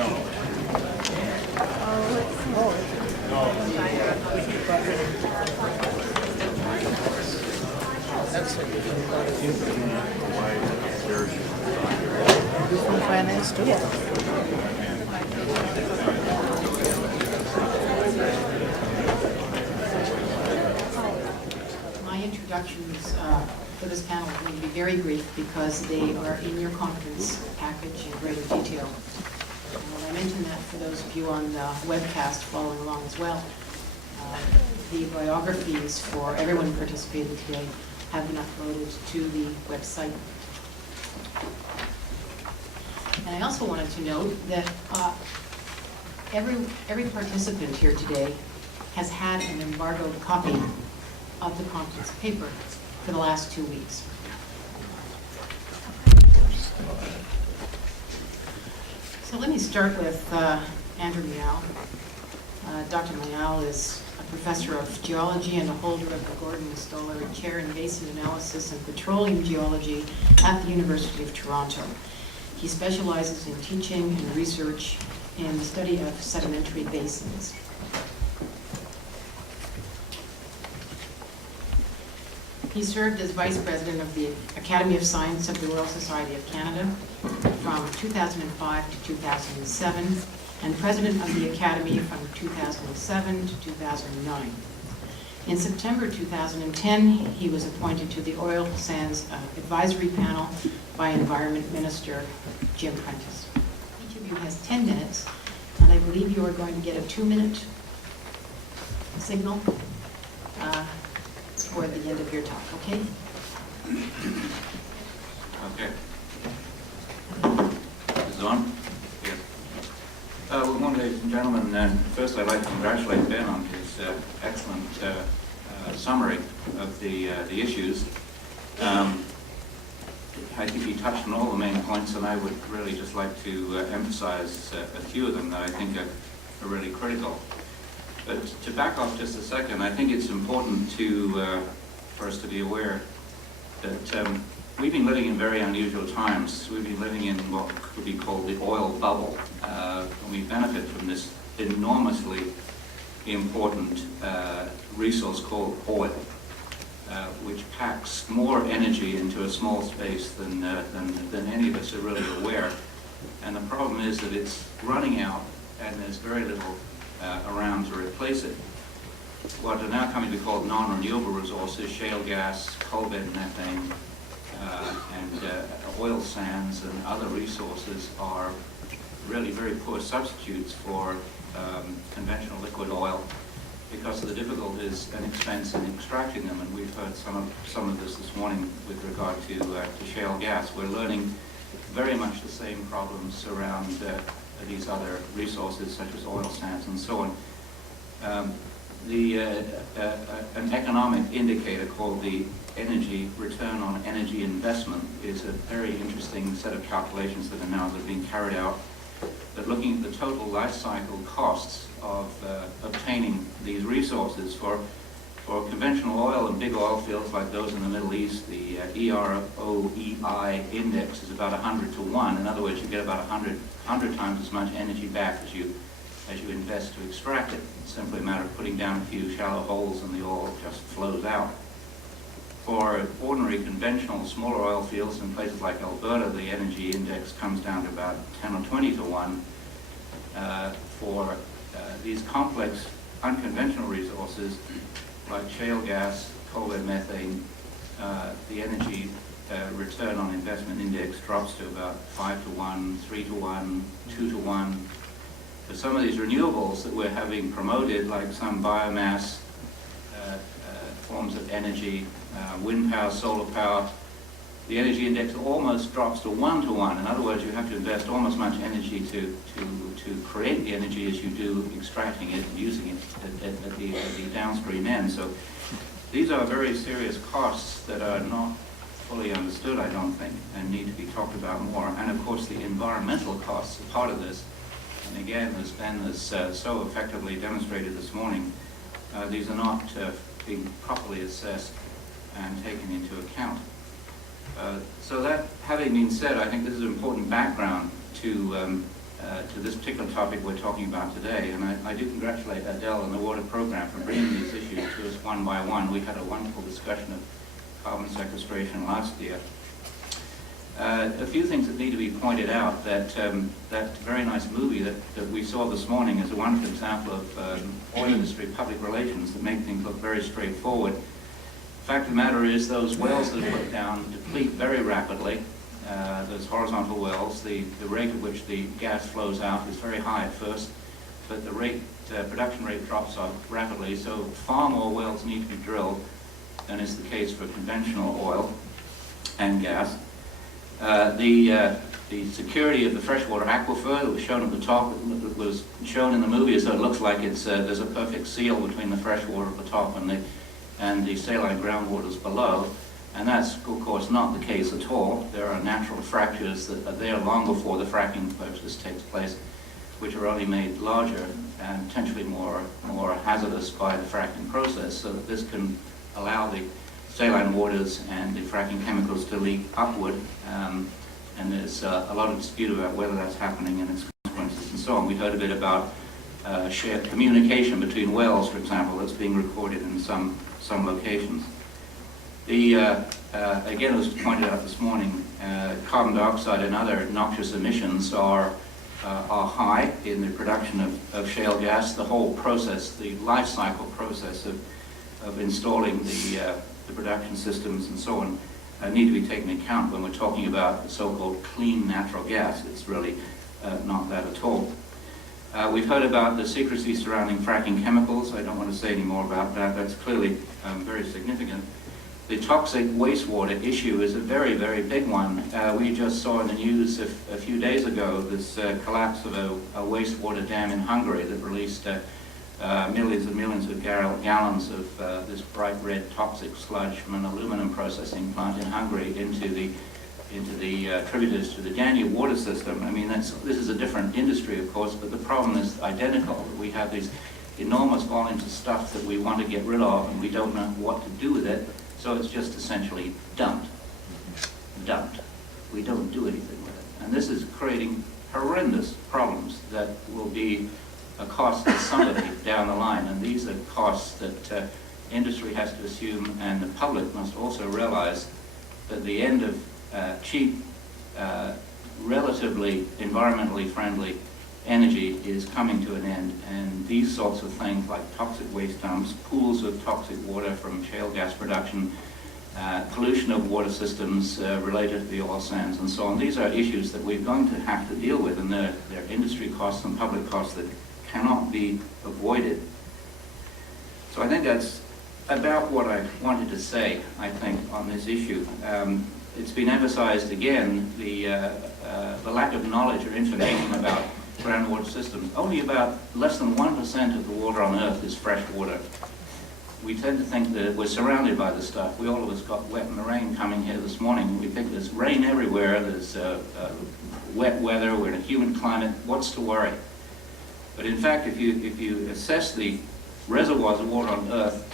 From finance too. My introductions for this panel are going to be very brief because they are in your conference package in greater detail. And I mention that for those of you on the webcast following along as well. The biographies for everyone who participated today have been uploaded to the website. And I also wanted to note that every participant here today has had an embargoed copy of the conference paper for the last 2 weeks. So let me start with Andrew Miall. Dr. Miall is a professor of geology and a holder of the Gordon Stoller Chair in Basin Analysis and Petroleum Geology at the University of Toronto. He specializes in teaching and research in the study of sedimentary basins. He served as Vice President of the Academy of Science of the Royal Society of Canada from 2005 to 2007, and President of the Academy from 2007 to 2009. In September 2010, he was appointed to the Oil Sands Advisory Panel by Environment Minister Jim Prentice. Each of you has 10 minutes, and I believe you are going to get a 2-minute signal toward the end of your talk, okay? Okay. Is it on? Yes. Well, good morning, ladies and gentlemen. First, I'd like to congratulate Ben on his excellent summary of the issues. I think he touched on all the main points, and I would really just like to emphasize a few of them that I think are really critical. But to back off just a second, I think it's important for us to be aware that we've been living in very unusual times. We've been living in what could be called the oil bubble. And we benefit from this enormously important resource called oil, which packs more energy into a small space than any of us are really aware. And the problem is that it's running out, and there's very little around to replace it. What are now coming to be called non-renewable resources, shale gas, coal bed methane, and oil sands and other resources are really very poor substitutes for conventional liquid oil because of the difficulties and expense in extracting them. And we've heard some of this morning with regard to shale gas. We're learning very much the same problems around these other resources such as oil sands and so on. An economic indicator called the energy return on energy investment is a very interesting set of calculations that are now being carried out, that looking at the total life cycle costs of obtaining these resources for conventional oil and big oil fields like those in the Middle East. The EROEI index is about 100 to 1. In other words, you get about 100 times as much energy back as you invest to extract it. It's simply a matter of putting down a few shallow holes and the oil just flows out. For ordinary conventional smaller oil fields in places like Alberta, the energy index comes down to about 10 or 20 to 1. For these complex unconventional resources like shale gas, coal bed methane, the energy return on investment index drops to about 5 to 1, 3 to 1, 2 to 1. For some of these renewables that we're having promoted, like some biomass forms of energy, wind power, solar power, the energy index almost drops to 1 to 1. In other words, you have to invest almost as much energy to create the energy as you do extracting it and using it at the downstream end. So these are very serious costs that are not fully understood, I don't think, and need to be talked about more. And of course, the environmental costs are part of this. And again, as Ben has so effectively demonstrated this morning, these are not being properly assessed and taken into account. So that having been said, I think this is an important background to to this particular topic we're talking about today. And I do congratulate Adele and the water program for bringing these issues to us one by one. We had a wonderful discussion of carbon sequestration last year. A few things that need to be pointed out. That very nice movie that we saw this morning is a wonderful example of oil industry public relations that make things look very straightforward. The fact of the matter is those wells that are put down deplete very rapidly. Those horizontal wells, the rate at which the gas flows out is very high at first, but the production rate drops off rapidly, so far more wells need to be drilled than is the case for conventional oil and gas. The security of the freshwater aquifer that was shown at the top, that was shown in the movie, so it looks like there's a perfect seal between the freshwater at the top and the saline groundwaters below. And that's, of course, not the case at all. There are natural fractures that are there long before the fracking process takes place, which are only made larger and potentially more hazardous by the fracking process, so that this can allow the saline waters and the fracking chemicals to leak upward. And there's a lot of dispute about whether that's happening and its consequences and so on. We heard a bit about shared communication between wells, for example, that's being recorded in some locations. Again, it was pointed out this morning, carbon dioxide and other noxious emissions are high in the production of shale gas. The whole process, the life cycle process of installing the production systems and so on, need to be taken into account when we're talking about the so-called clean natural gas. It's really not that at all. We've heard about the secrecy surrounding fracking chemicals. I don't want to say any more about that. That's clearly very significant. The toxic wastewater issue is a very, very big one. We just saw in the news a few days ago this collapse of a wastewater dam in Hungary that released millions and millions of gallons of this bright red toxic sludge from an aluminum processing plant in Hungary into the tributaries to the Danube water system. I mean, this is a different industry, of course, but the problem is identical. We have these enormous volumes of stuff that we want to get rid of, and we don't know what to do with it. So it's just essentially dumped. We don't do anything with it. And this is creating horrendous problems that will be a cost to somebody down the line. And these are costs that industry has to assume, and the public must also realize that the end of cheap, relatively environmentally friendly energy is coming to an end, and these sorts of things like toxic waste dumps, pools of toxic water from shale gas production, pollution of water systems related to the oil sands and so on, these are issues that we're going to have to deal with, and they're industry costs and public costs that cannot be avoided. So I think that's about what I wanted to say, I think, on this issue. It's been emphasized again, the lack of knowledge or information about groundwater systems. Only about less than 1% of the water on Earth is fresh water. We tend to think that we're surrounded by this stuff. We all of us got wet in the rain coming here this morning. We think there's rain everywhere, there's wet weather, we're in a humid climate, what's to worry? But in fact, if you assess the reservoirs of water on Earth,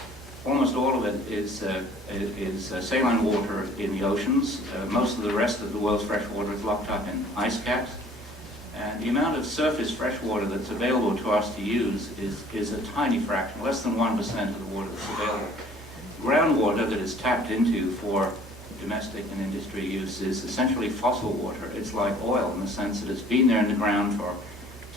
almost all of it is saline water in the oceans. Most of the rest of the world's fresh water is locked up in ice caps. And the amount of surface fresh water that's available to us to use is a tiny fraction, less than 1% of the water that's available. Groundwater that is tapped into for domestic and industry use is essentially fossil water. It's like oil in the sense that it's been there in the ground for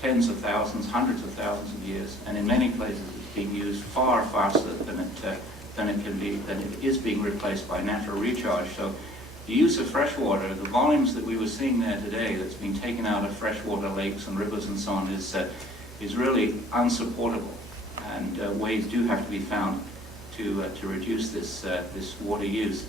tens of thousands, hundreds of thousands of years, and in many places it's being used far faster than it is being replaced by natural recharge. So the use of fresh water, the volumes that we were seeing there today that's been taken out of freshwater lakes and rivers and so on is really unsupportable, and ways do have to be found to reduce this water use.